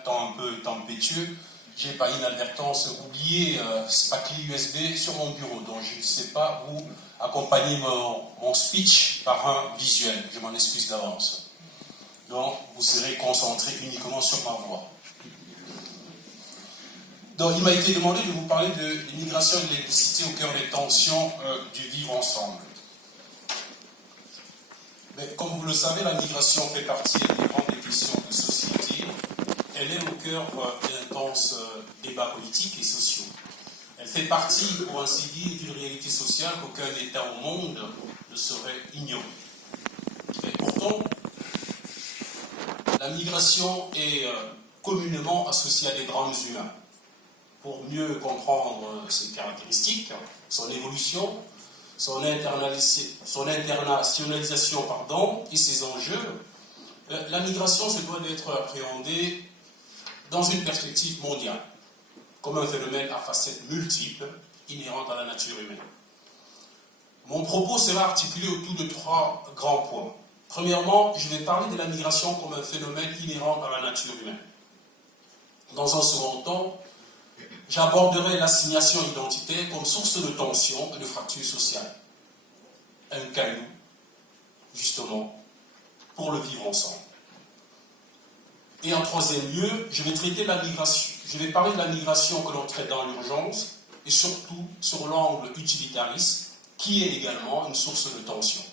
étant un peu tempétueux, j'ai par inadvertance oublié ma clé USB sur mon bureau, donc je ne sais pas vous accompagner mon speech par un visuel. Je m'en excuse d'avance. Donc, vous serez concentré uniquement sur ma voix. Donc, il m'a été demandé de vous parler de l'immigration et de l'ethnicité au cœur des tensions du vivre ensemble. Mais comme vous le savez, la migration fait partie des grandes questions de société. Elle est au cœur d'intenses débats politiques et sociaux. Elle fait partie, pour ainsi dire, d'une réalité sociale qu'aucun État au monde ne saurait ignorer. Et pourtant, la migration est communément associée à des drames humains. Pour mieux comprendre ses caractéristiques, son évolution, son internationalisation et ses enjeux, la migration se doit d'être appréhendée dans une perspective mondiale, comme un phénomène à facettes multiples, inhérentes à la nature humaine. Mon propos sera articulé autour de 3 grands points. Premièrement, je vais parler de la migration comme un phénomène inhérent à la nature humaine. Dans un second temps, j'aborderai l'assignation identitaire comme source de tension et de fracture sociale. Un caillou, justement, pour le vivre ensemble. Et en troisième lieu, je vais traiter la migration. Je vais parler de la migration que l'on traite dans l'urgence et surtout sur l'angle utilitariste, qui est également une source de tension.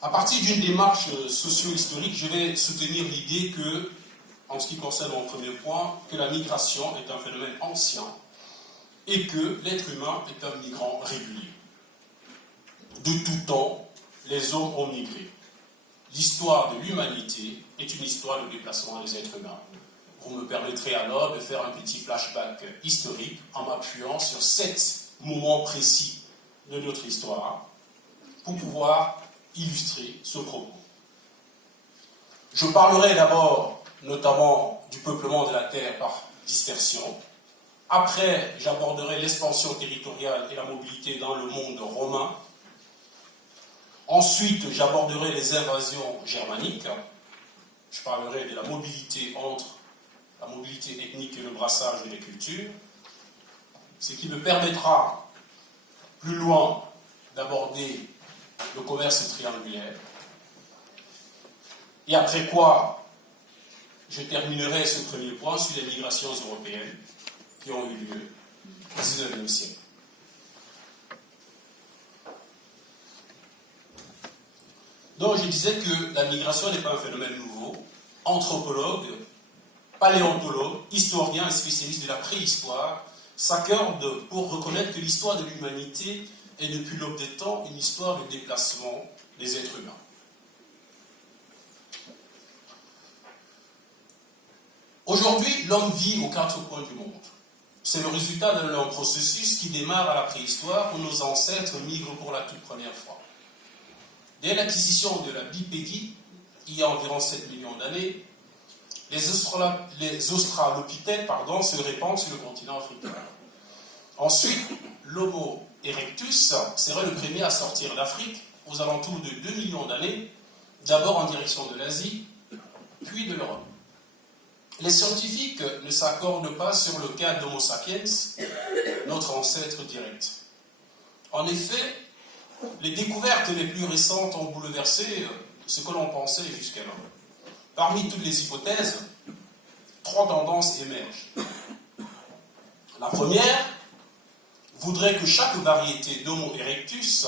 À partir d'une démarche socio-historique, je vais soutenir l'idée que, en ce qui concerne mon premier point, que la migration est un phénomène ancien et que l'être humain est un migrant régulier. De tout temps, les hommes ont migré. L'histoire de l'humanité est une histoire de déplacement des êtres humains. Vous me permettrez alors de faire un petit flashback historique en m'appuyant sur 7 moments précis de notre histoire pour pouvoir illustrer ce propos. Je parlerai d'abord notamment du peuplement de la Terre par dispersion. Après, j'aborderai l'expansion territoriale et la mobilité dans le monde romain. Ensuite, j'aborderai les invasions germaniques. Je parlerai de la mobilité entre la mobilité ethnique et le brassage des cultures, ce qui me permettra plus loin d'aborder le commerce triangulaire. Et après quoi, je terminerai ce premier point sur les migrations européennes qui ont eu lieu au XIXe siècle. Donc je disais que la migration n'est pas un phénomène nouveau. Anthropologues, paléontologues, historiens et spécialistes de la préhistoire s'accordent pour reconnaître que l'histoire de l'humanité est depuis l'aube des temps une histoire de déplacement des êtres humains. Aujourd'hui, l'homme vit aux 4 coins du monde. C'est le résultat d'un long processus qui démarre à la préhistoire où nos ancêtres migrent pour la toute première fois. Dès l'acquisition de la bipédie, il y a environ 7 millions d'années, les australopithèques se répandent sur le continent africain. Ensuite, l'Homo erectus serait le premier à sortir d'Afrique aux alentours de 2 millions d'années, d'abord en direction de l'Asie, puis de l'Europe. Les scientifiques ne s'accordent pas sur le cas d'Homo sapiens, notre ancêtre direct. En effet, les découvertes les plus récentes ont bouleversé ce que l'on pensait jusqu'alors. Parmi toutes les hypothèses, 3 tendances émergent. La première voudrait que chaque variété d'Homo erectus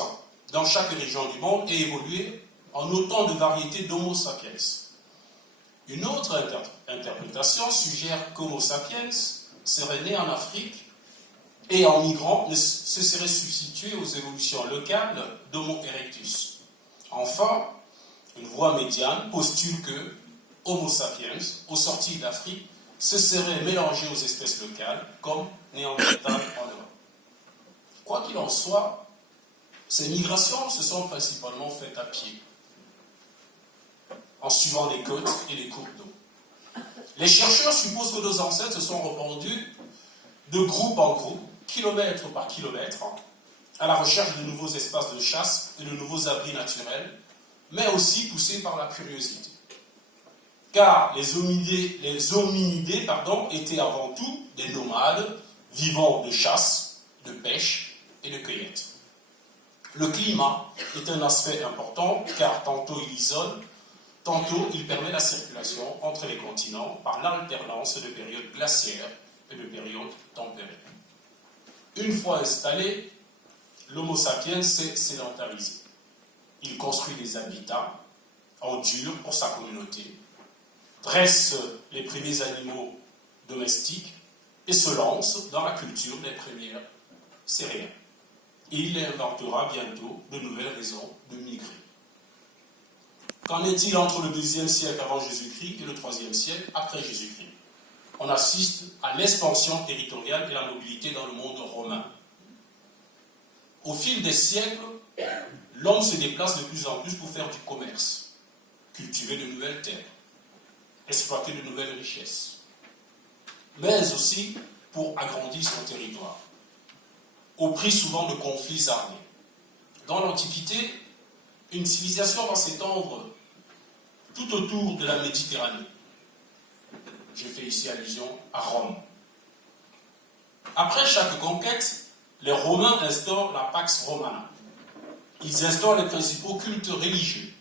dans chaque région du monde ait évolué en autant de variétés d'Homo sapiens. Une autre interprétation suggère qu'Homo sapiens serait né en Afrique et en migrant se serait substitué aux évolutions locales d'Homo erectus. Enfin, une voie médiane postule que Homo sapiens, au sortir d'Afrique, se serait mélangé aux espèces locales, comme Néandertal en Europe. Quoi qu'il en soit, ces migrations se sont principalement faites à pied, en suivant les côtes et les cours d'eau. Les chercheurs supposent que nos ancêtres se sont répandus de groupe en groupe, kilomètre par kilomètre, à la recherche de nouveaux espaces de chasse et de nouveaux abris naturels, mais aussi poussés par la curiosité. car les hominidés étaient avant tout des nomades vivant de chasse, de pêche et de cueillette. Le climat est un aspect important car tantôt il isole, tantôt il permet la circulation entre les continents par l'alternance de périodes glaciaires et de périodes tempérées. Une fois installé, l'Homo sapiens s'est sédentarisé. Il construit des habitats en dur pour sa communauté, dresse les premiers animaux domestiques et se lance dans la culture des premières céréales. Il inventera bientôt de nouvelles raisons de migrer. Qu'en est-il entre le 2e siècle avant Jésus-Christ et le 3e siècle après Jésus-Christ? On assiste à l'expansion territoriale et la mobilité dans le monde romain. Au fil des siècles, l'homme se déplace de plus en plus pour faire du commerce, cultiver de nouvelles terres, exploiter de nouvelles richesses, mais aussi pour agrandir son territoire, au prix souvent de conflits armés. Dans l'Antiquité, une civilisation va s'étendre tout autour de la Méditerranée. Je fais ici allusion à Rome. Après chaque conquête, les Romains instaurent la Pax Romana. Ils instaurent les principaux cultes religieux,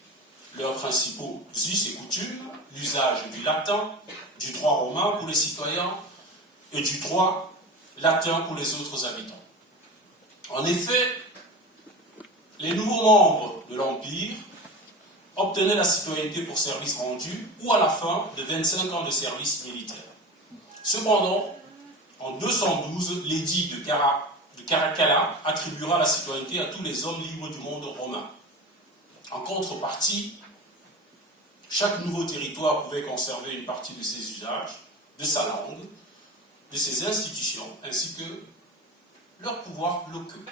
leurs principaux us et coutumes, l'usage du latin, du droit romain pour les citoyens et du droit latin pour les autres habitants. En effet, les nouveaux membres de l'Empire obtenaient la citoyenneté pour service rendu ou à la fin de 25 ans de service militaire. Cependant, en 212, l'édit de Caracalla attribuera la citoyenneté à tous les hommes libres du monde romain. En contrepartie, chaque nouveau territoire pouvait conserver une partie de ses usages, de sa langue, de ses institutions, ainsi que leurs pouvoirs locaux.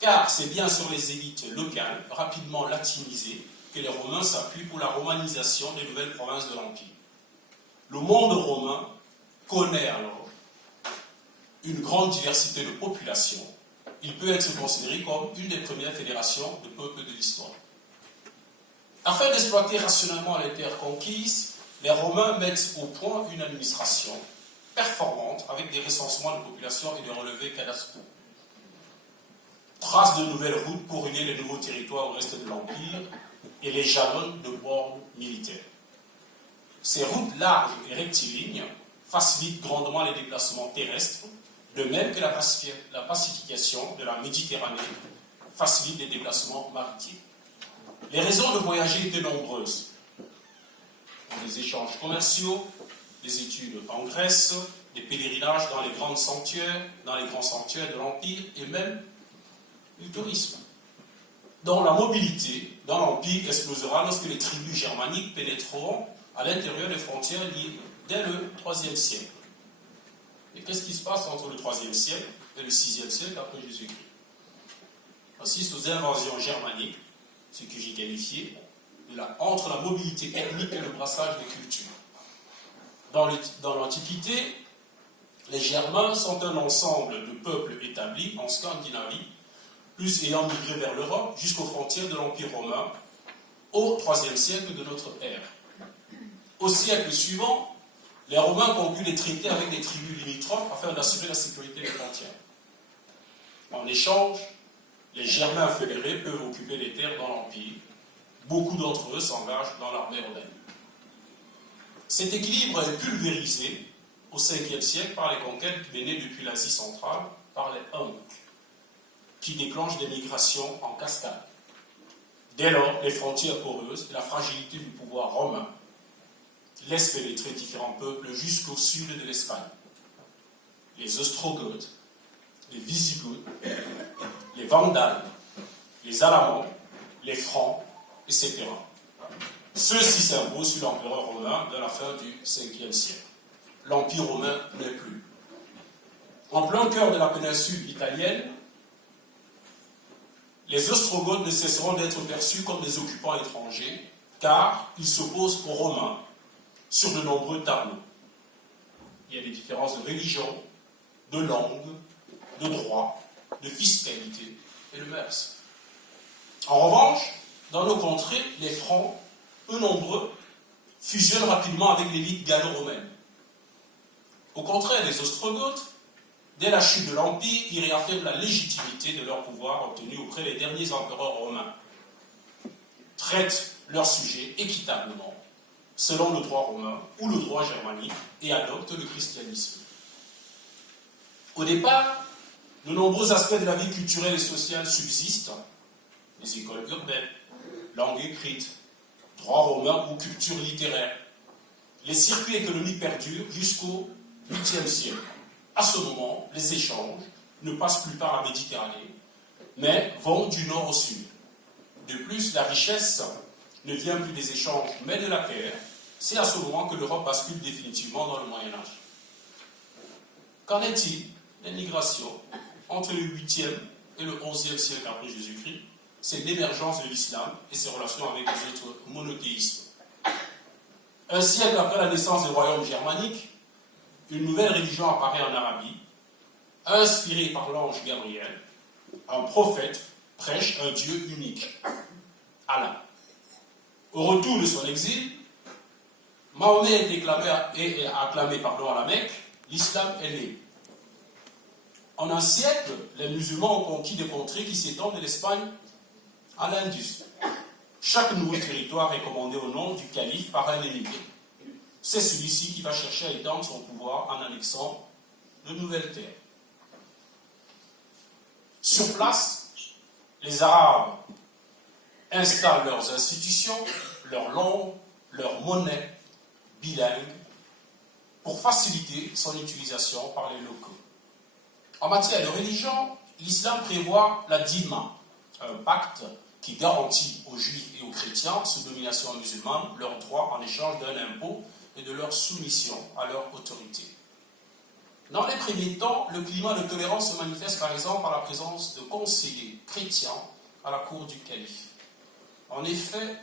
Car c'est bien sur les élites locales, rapidement latinisées, que les Romains s'appuient pour la romanisation des nouvelles provinces de l'Empire. Le monde romain connaît alors une grande diversité de populations. Il peut être considéré comme une des premières fédérations de peuples de l'histoire. Afin d'exploiter rationnellement les terres conquises, les Romains mettent au point une administration performante avec des recensements de population et des relevés cadastraux. Tracent de nouvelles routes pour relier les nouveaux territoires au reste de l'Empire et les jalonnent de bornes militaires. Ces routes larges et rectilignes facilitent grandement les déplacements terrestres, de même que la pacification de la Méditerranée facilite les déplacements maritimes. Les raisons de voyager étaient nombreuses. Des échanges commerciaux, des études en Grèce, des pèlerinages dans les grands sanctuaires de l'Empire et même du tourisme. Dans la mobilité, dans l'Empire explosera lorsque les tribus germaniques pénétreront à l'intérieur des frontières liées dès le IIIe siècle. Et qu'est-ce qui se passe entre le IIIe siècle et le VIe siècle après Jésus-Christ? On assiste aux invasions germaniques, ce que j'ai qualifié entre la mobilité ethnique et le brassage des cultures. Dans l'Antiquité, les Germains sont un ensemble de peuples établis en Scandinavie, plus ayant migré vers l'Europe jusqu'aux frontières de l'Empire romain au IIIe siècle de notre ère. Au siècle suivant, les Romains concluent des traités avec des tribus limitrophes afin d'assurer la sécurité des frontières. En échange, les Germains fédérés peuvent occuper des terres dans l'Empire. Beaucoup d'entre eux s'engagent dans l'armée romaine. Cet équilibre est pulvérisé au 5e siècle par les conquêtes menées depuis l'Asie centrale par les Huns, qui déclenchent des migrations en cascade. Dès lors, les frontières poreuses et la fragilité du pouvoir romain laissent pénétrer différents peuples jusqu'au sud de l'Espagne. Les Ostrogoths, les Visigoths, les Vandales, les Alamans, les Francs, etc. Ceux-ci s'imposent sur l'empereur romain de la fin du 5e siècle. L'Empire romain n'est plus. En plein cœur de la péninsule italienne, les Ostrogoths ne cesseront d'être perçus comme des occupants étrangers, car ils s'opposent aux Romains sur de nombreux tableaux. Il y a des différences de religion, de langue, de droit, de fiscalité et de mœurs. En revanche, dans nos contrées, les Francs, peu nombreux, fusionnent rapidement avec l'élite gallo-romaine. Au contraire des Ostrogoths, dès la chute de l'Empire, ils réaffirment la légitimité de leur pouvoir obtenu auprès des derniers empereurs romains, traitent leurs sujets équitablement, selon le droit romain ou le droit germanique, et adoptent le christianisme. Au départ, de nombreux aspects de la vie culturelle et sociale subsistent, les écoles urbaines, langue écrite, droit romain ou culture littéraire. Les circuits économiques perdurent jusqu'au 8e siècle. À ce moment, les échanges ne passent plus par la Méditerranée, mais vont du nord au sud. De plus, la richesse ne vient plus des échanges, mais de la terre. C'est à ce moment que l'Europe bascule définitivement dans le Moyen-Âge. Qu'en est-il des migrations entre le 8e et le 11e siècle après Jésus-Christ? C'est l'émergence de l'islam et ses relations avec les autres monothéismes. Un siècle après la naissance des royaumes germaniques, une nouvelle religion apparaît en Arabie. Inspiré par l'ange Gabriel, un prophète prêche un Dieu unique, Allah. Au retour de son exil, Mahomet est acclamé à la Mecque, l'islam est né. En un siècle, les musulmans ont conquis des contrées qui s'étendent de l'Espagne à l'Indus. Chaque nouveau territoire est commandé au nom du calife par un émir. C'est celui-ci qui va chercher à étendre son pouvoir en annexant de nouvelles terres. Sur place, les Arabes installent leurs institutions, leur langue, leur monnaie bilingue pour faciliter son utilisation par les locaux. En matière de religion, l'islam prévoit la dîma, un pacte qui garantit aux juifs et aux chrétiens, sous domination musulmane, leurs droits en échange d'un impôt et de leur soumission à leur autorité. Dans les premiers temps, le climat de tolérance se manifeste par exemple par la présence de conseillers chrétiens à la cour du calife. En effet,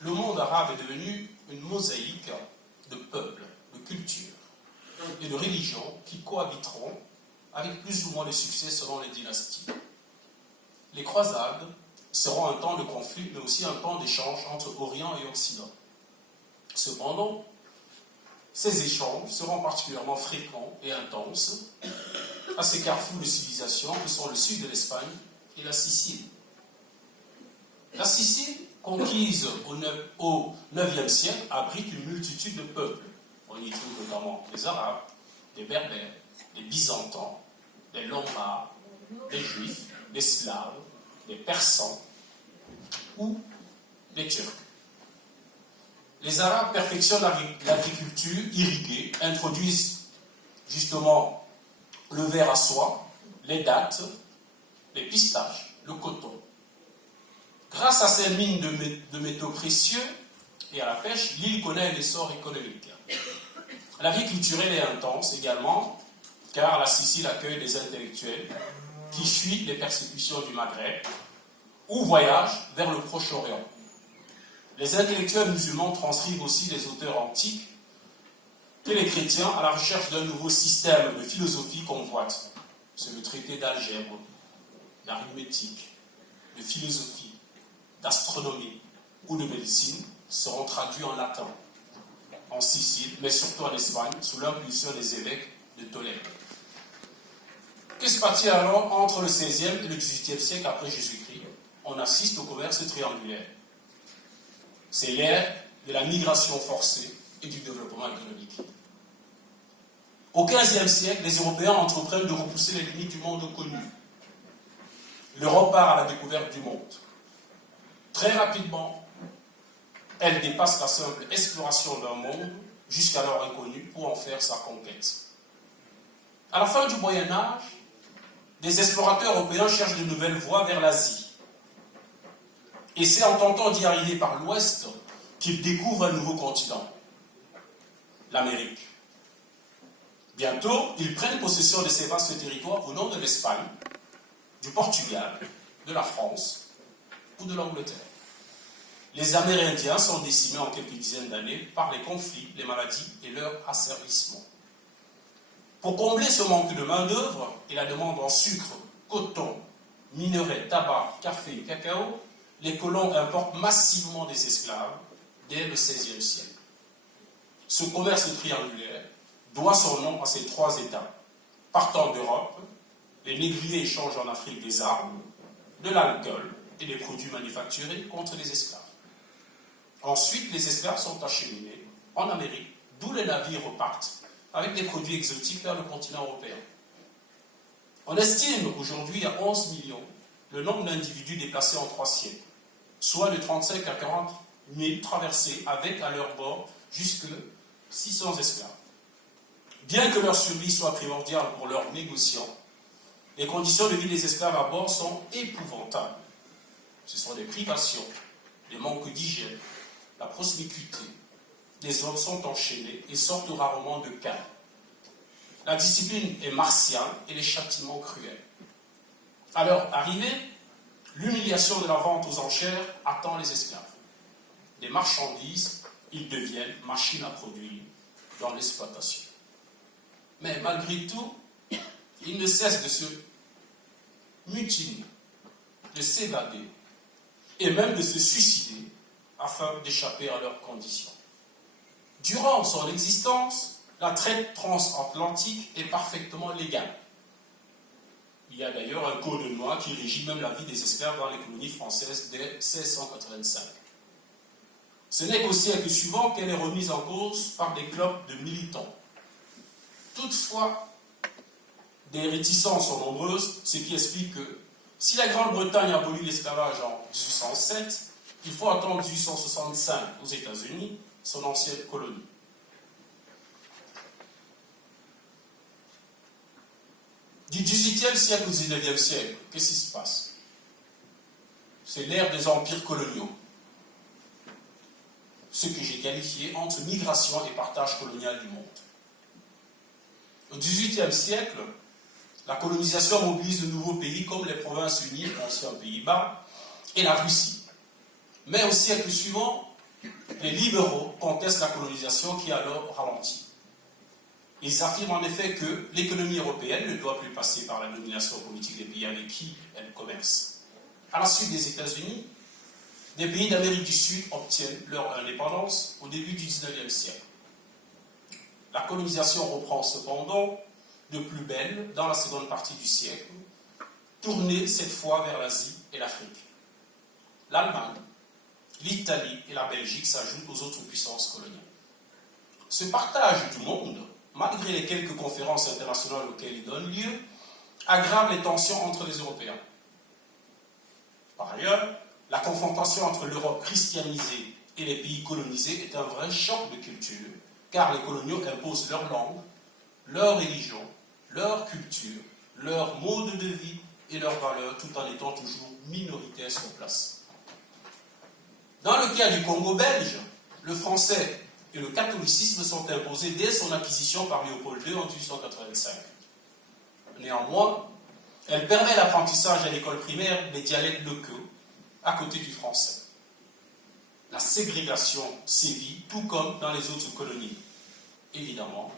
le monde arabe est devenu une mosaïque de peuples, de cultures et de religions qui cohabiteront avec plus ou moins de succès selon les dynasties. Les croisades seront un temps de conflit, mais aussi un temps d'échange entre Orient et Occident. Cependant, ces échanges seront particulièrement fréquents et intenses à ces carrefours de civilisation que sont le sud de l'Espagne et la Sicile. La Sicile, conquise au IXe siècle, abrite une multitude de peuples. On y trouve notamment des Arabes, des Berbères, des Byzantins, des Lombards, des Juifs, des Slaves, des Persans ou des Turcs. Les Arabes perfectionnent l'agriculture irriguée, introduisent justement le verre à soie, les dattes, les pistaches, le coton. Grâce à ces mines de métaux précieux et à la pêche, l'île connaît un essor économique. La vie culturelle est intense également, car la Sicile accueille des intellectuels qui fuient les persécutions du Maghreb ou voyagent vers le Proche-Orient. Les intellectuels musulmans transcrivent aussi les auteurs antiques que les chrétiens, à la recherche d'un nouveau système de philosophie, convoitent. C'est le traité d'algèbre, d'arithmétique, de philosophie, d'astronomie ou de médecine seront traduits en latin, en Sicile, mais surtout en Espagne, sous l'impulsion des évêques de Tolède. Que se passe-t-il alors entre le XVIe et le XVIIIe siècle après Jésus-Christ? On assiste au commerce triangulaire. C'est l'ère de la migration forcée et du développement économique. Au XVe siècle, les Européens entreprennent de repousser les limites du monde connu. L'Europe part à la découverte du monde. Très rapidement, elle dépasse la simple exploration d'un monde jusqu'alors inconnu pour en faire sa conquête. À la fin du Moyen-Âge, des explorateurs européens cherchent de nouvelles voies vers l'Asie. Et c'est en tentant d'y arriver par l'ouest qu'ils découvrent un nouveau continent, l'Amérique. Bientôt, ils prennent possession de ces vastes territoires au nom de l'Espagne, du Portugal, de la France ou de l'Angleterre. Les Amérindiens sont décimés en quelques dizaines d'années par les conflits, les maladies et leur asservissement. Pour combler ce manque de main-d'œuvre et la demande en sucre, coton, minerais, tabac, café et cacao, les colons importent massivement des esclaves dès le XVIe siècle. Ce commerce triangulaire doit son nom à ces trois États. Partant d'Europe, les négriers échangent en Afrique des armes, de l'alcool et des produits manufacturés contre les esclaves. Ensuite, les esclaves sont acheminés en Amérique, d'où les navires repartent avec des produits exotiques vers le continent européen. On estime aujourd'hui à 11 millions le nombre d'individus déplacés en 3 siècles, soit de 35 à 40 000 traversés avec à leur bord jusque 600 esclaves. Bien que leur survie soit primordiale pour leurs négociants, les conditions de vie des esclaves à bord sont épouvantables. Ce sont des privations, des manques d'hygiène, la promiscuité. Les hommes sont enchaînés et sortent rarement de cales. La discipline est martiale et les châtiments cruels. À leur arrivée, l'humiliation de la vente aux enchères attend les esclaves. Des marchandises, ils deviennent machines à produire dans l'exploitation. Mais malgré tout, ils ne cessent de se mutiner, de s'évader et même de se suicider afin d'échapper à leurs conditions. Durant son existence, la traite transatlantique est parfaitement légale. Il y a d'ailleurs un code noir qui régit même la vie des esclaves dans les colonies françaises dès 1685. Ce n'est qu'au siècle suivant qu'elle est remise en cause par des clubs de militants. Toutefois, des réticences sont nombreuses, ce qui explique que si la Grande-Bretagne abolit l'esclavage en 1807, il faut attendre 1865 aux États-Unis, son ancienne colonie. Du XVIIIe siècle au XIXe siècle, qu'est-ce qui se passe? C'est l'ère des empires coloniaux. Ce que j'ai qualifié entre migration et partage colonial du monde. Au XVIIIe siècle, la colonisation mobilise de nouveaux pays comme les Provinces-Unies, anciens Pays-Bas, et la Russie. Mais au siècle suivant, les libéraux contestent la colonisation qui alors ralentit. Ils affirment en effet que l'économie européenne ne doit plus passer par la domination politique des pays avec qui elle commerce. À la suite des États-Unis, des pays d'Amérique du Sud obtiennent leur indépendance au début du XIXe siècle. La colonisation reprend cependant de plus belle dans la seconde partie du siècle, tournée cette fois vers l'Asie et l'Afrique. L'Allemagne, l'Italie et la Belgique s'ajoutent aux autres puissances coloniales. Ce partage du monde, malgré les quelques conférences internationales auxquelles il donne lieu, aggrave les tensions entre les Européens. Par ailleurs, la confrontation entre l'Europe christianisée et les pays colonisés est un vrai choc de culture, car les coloniaux imposent leur langue, leur religion, leur culture, leur mode de vie et leurs valeurs, tout en étant toujours minoritaires sur place. Dans le cas du Congo belge, le français et le catholicisme sont imposés dès son acquisition par Léopold II en 1885. Néanmoins, elle permet l'apprentissage à l'école primaire des dialectes locaux à côté du français. La ségrégation sévit, tout comme dans les autres colonies. Évidemment,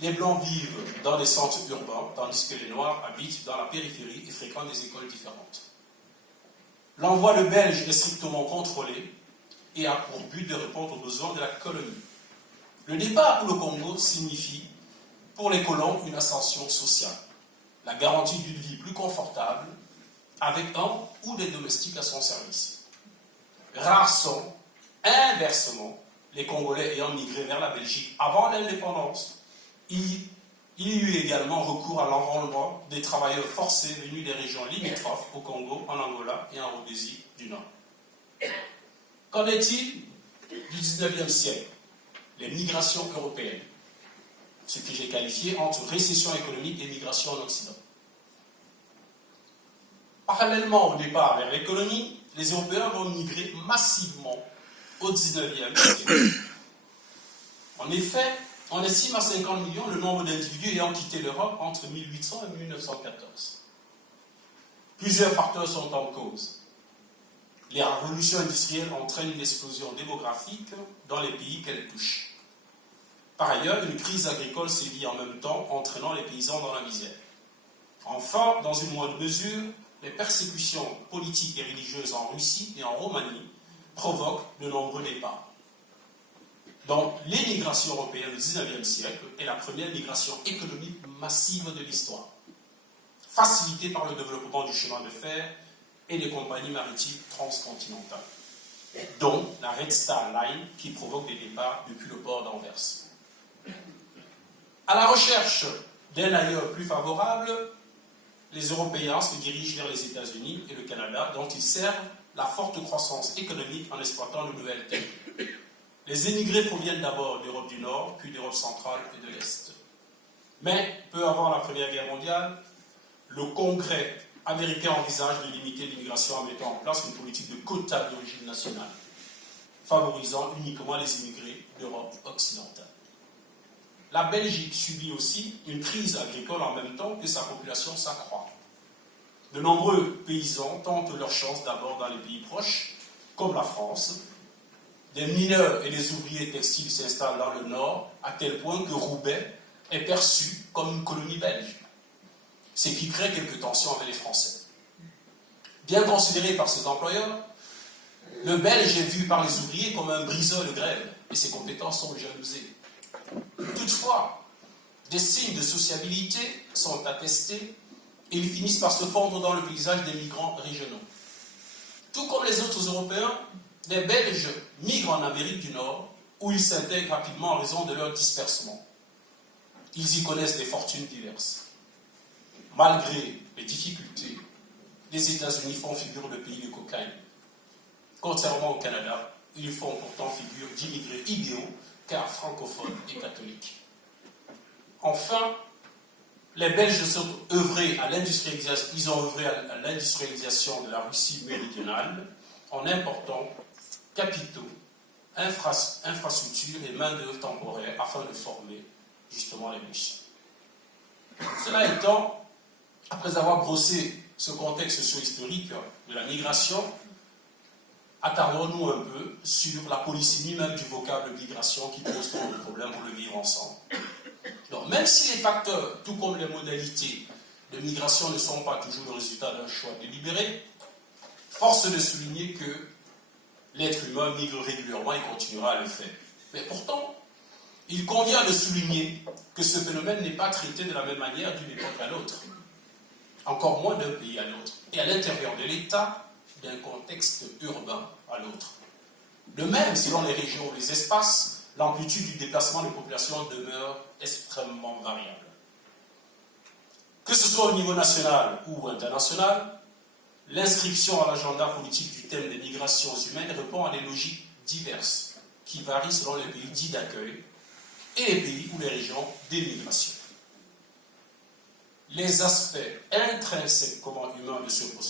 les Blancs vivent dans des centres urbains, tandis que les Noirs habitent dans la périphérie et fréquentent des écoles différentes. L'envoi de Belges est strictement contrôlé et a pour but de répondre aux besoins de la colonie. Le départ pour le Congo signifie, pour les colons, une ascension sociale, la garantie d'une vie plus confortable, avec un ou des domestiques à son service. Rares sont, inversement, les Congolais ayant migré vers la Belgique avant l'indépendance. Il y eut également recours à l'enrôlement des travailleurs forcés venus des régions limitrophes au Congo, en Angola et en Rhodésie du Nord. Qu'en est-il du XIXe siècle? Les migrations européennes, ce que j'ai qualifié entre récession économique et migration en Occident. Parallèlement au départ vers les colonies, les Européens vont migrer massivement au XIXe siècle. En effet, on estime à 50 millions le nombre d'individus ayant quitté l'Europe entre 1800 et 1914. Plusieurs facteurs sont en cause. Les révolutions industrielles entraînent une explosion démographique dans les pays qu'elles touchent. Par ailleurs, une crise agricole sévit en même temps, entraînant les paysans dans la misère. Enfin, dans une moindre mesure, les persécutions politiques et religieuses en Russie et en Roumanie provoque de nombreux départs. Donc, l'émigration européenne du XIXe siècle est la première migration économique massive de l'histoire, facilitée par le développement du chemin de fer et des compagnies maritimes transcontinentales, dont la Red Star Line qui provoque des départs depuis le port d'Anvers. À la recherche d'un ailleurs plus favorable, les Européens se dirigent vers les États-Unis et le Canada, dont ils servent la forte croissance économique en exploitant de nouvelles terres. Les émigrés proviennent d'abord d'Europe du Nord, puis d'Europe centrale et de l'Est. Mais, peu avant la Première Guerre mondiale, le Congrès américain envisage de limiter l'immigration en mettant en place une politique de quotas d'origine nationale, favorisant uniquement les immigrés d'Europe occidentale. La Belgique subit aussi une crise agricole en même temps que sa population s'accroît. De nombreux paysans tentent leur chance d'abord dans les pays proches, comme la France. Des mineurs et des ouvriers textiles s'installent dans le nord, à tel point que Roubaix est perçu comme une colonie belge, ce qui crée quelques tensions avec les Français. Bien considéré par ses employeurs, le Belge est vu par les ouvriers comme un briseur de grève, et ses compétences sont jalousées. Toutefois, des signes de sociabilité sont attestés et ils finissent par se fondre dans le paysage des migrants régionaux. Tout comme les autres Européens, les Belges migrent en Amérique du Nord, où ils s'intègrent rapidement en raison de leur dispersement. Ils y connaissent des fortunes diverses. Malgré les difficultés, les États-Unis font figure de pays de cocaïne. Contrairement au Canada, ils font pourtant figure d'immigrés idéaux, car francophones et catholiques. Enfin, les Belges ont œuvré à l'industrialisation de la Russie méridionale en important capitaux, infrastructures et main-d'œuvre temporaire afin de former justement les Russes. Cela étant, après avoir brossé ce contexte socio-historique de la migration, attardons-nous un peu sur la polysémie même du vocable migration qui pose tant de problèmes pour le vivre ensemble. Donc, même si les facteurs, tout comme les modalités de migration ne sont pas toujours le résultat d'un choix délibéré, force de souligner que l'être humain migre régulièrement et continuera à le faire. Mais pourtant, il convient de souligner que ce phénomène n'est pas traité de la même manière d'une époque à l'autre, encore moins d'un pays à l'autre, et à l'intérieur de l'État, d'un contexte urbain à l'autre. De même, selon les régions ou les espaces, l'amplitude du déplacement de population demeure extrêmement variable. Que ce soit au niveau national ou international, l'inscription à l'agenda politique du thème des migrations humaines répond à des logiques diverses qui varient selon les pays dits d'accueil et les pays ou les régions d'émigration. Les aspects intrinsèquement humains de ce processus